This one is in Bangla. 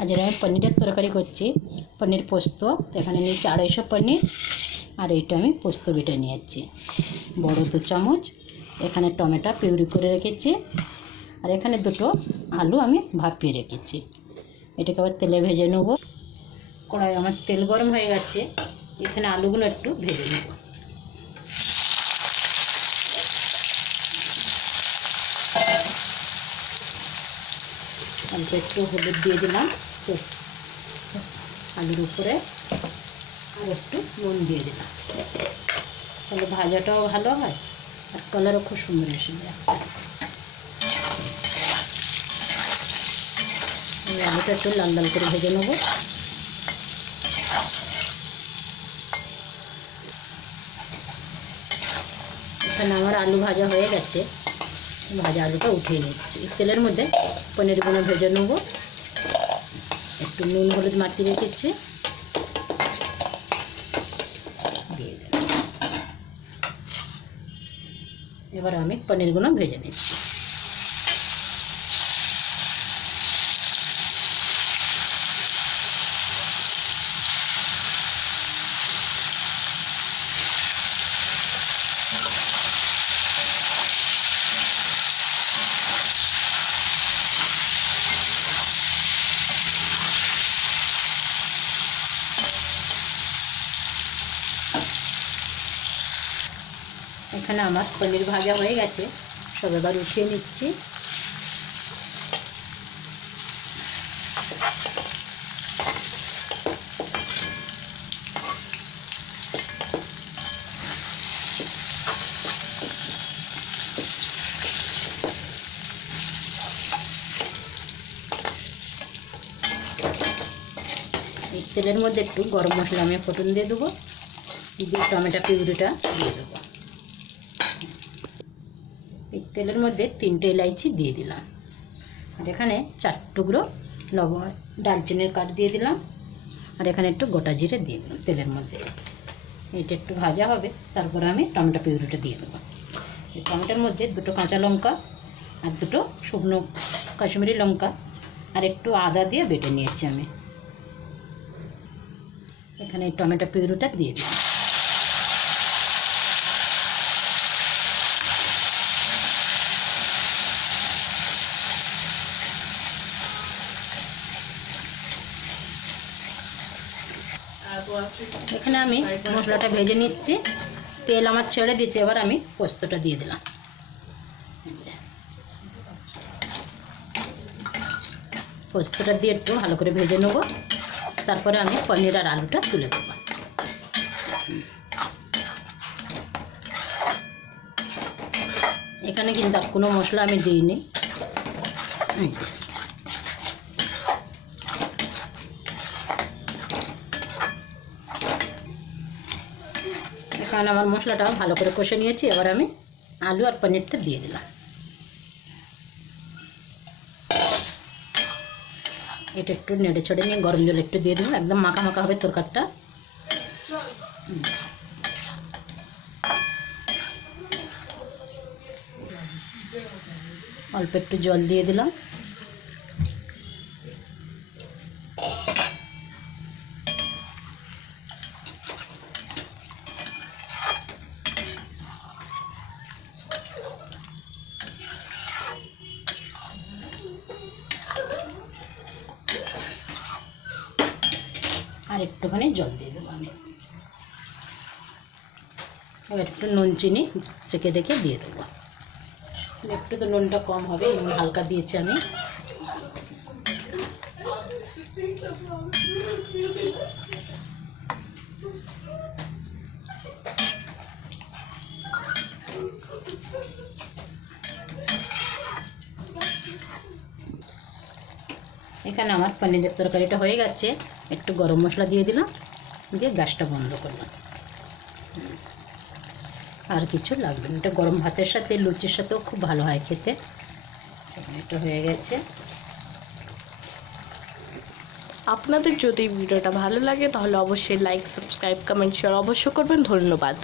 आज আমি পনিরের তরকারি করছি। পনির পোস্ত, এখানে নিয়েছি 250 পনির, আর এইটা আমি পোস্ত বেটে নিয়েছি বড় 2 চামচ। এখানে টমেটো পিউরি করে রেখেছি, আর এখানে দুটো আলু আমি ভাপিয়ে রেখেছি। এটাকে আবার তেলে ভেজে নেব। কড়াই আমার তেল গরম হয়ে গেছে, এখানে আলুগুলো একটু ভেজে নেব। অল্প একটু হলুদ দিয়ে দিলাম আলুর উপরে, আর একটু নুন দিয়ে দিলাম, তাহলে ভাজাটাও ভালো হয় আর কালারও খুব সুন্দর এসে যায়। আলুটা একটু লাল লাল করে ভেজে নেব। এখানে আমার আলু ভাজা হয়ে গেছে, ভাজা আলুটা উঠিয়ে নিচ্ছি। তেলের মধ্যে পনিরগুলো ভেজে নেব। একটু নুন হলুদ মাখিয়ে রেখেছি, দিয়ে দিলাম। এবার আমি পনিরগুলো ভেজে নিচ্ছি। এখানে আমার পনির ভাজা হয়ে গেছে, সব এবার উঠিয়ে নিচ্ছি। এই তেলের মধ্যে একটু গরম মশলা আমি ফোড়ন দিয়ে দেবো, দিয়ে টমেটো পিউরিটা দিয়ে দেবো। এই তেলের মধ্যে 3টে এলাইচি দিয়ে দিলাম, আর এখানে 4 টুকরো লবঙ্গ ডালচিনির কাঠ দিয়ে দিলাম, আর এখানে একটু গোটা জিরে দিয়ে দিলাম তেলের মধ্যে। এটা একটু ভাজা হবে, তারপরে আমি টমেটো পিউরিটা দিয়ে দেবো। এই টমেটোর মধ্যে 2টো কাঁচা লঙ্কা আর 2টো শুকনো কাশ্মীরি লঙ্কা আর একটু আদা দিয়ে বেটে নিয়েছি আমি। এখানে টমেটো পিউরিটা দিয়ে দিলাম। এখানে আমি মশলাটা ভেজে নিচ্ছি, তেল আমার ছেড়ে দিচ্ছে। এবার আমি পোস্তটা দিয়ে দিলাম। পোস্তটা দিয়ে একটু ভালো করে ভেজে নেব, তারপরে আমি পনির আর আলুটা তুলে দেব। এখানে কিন্তু আর কোনো মশলা আমি দিইনি। এখানে আমার মশলাটা ভালো করে কষে নিয়েছি, এবার আমি আলু আর পনিরটা দিয়ে দিলাম। এটা একটু নেড়ে ছেড়ে নিয়ে গরম জল একটু দিয়ে দিলাম, একদম মাখা মাখা হবে তরকারিটা। অল্প একটু জল দিয়ে দিলাম। আর একটুখানি জল দিয়ে দেবো আমি। এবার একটু নুন চিনি চেখে দেখে দিয়ে দেবো। একটু তো নুনটা কম হবে, নুন হালকা দিয়েছি আমি। এখানে আমার পনিরের তরকারিটা হয়ে গেছে, একটু গরম মশলা দিয়ে দিলাম, দিয়ে গ্যাসটা বন্ধ করলাম। আর কিছু লাগবে না, এটা গরম ভাতের সাথে লুচির সাথেও খুব ভালো হয় খেতে। এটা হয়ে গেছে। আপনাদের যদি ভিডিওটা ভালো লাগে তাহলে অবশ্যই লাইক, সাবস্ক্রাইব, কমেন্ট, শেয়ার অবশ্যই করবেন। ধন্যবাদ।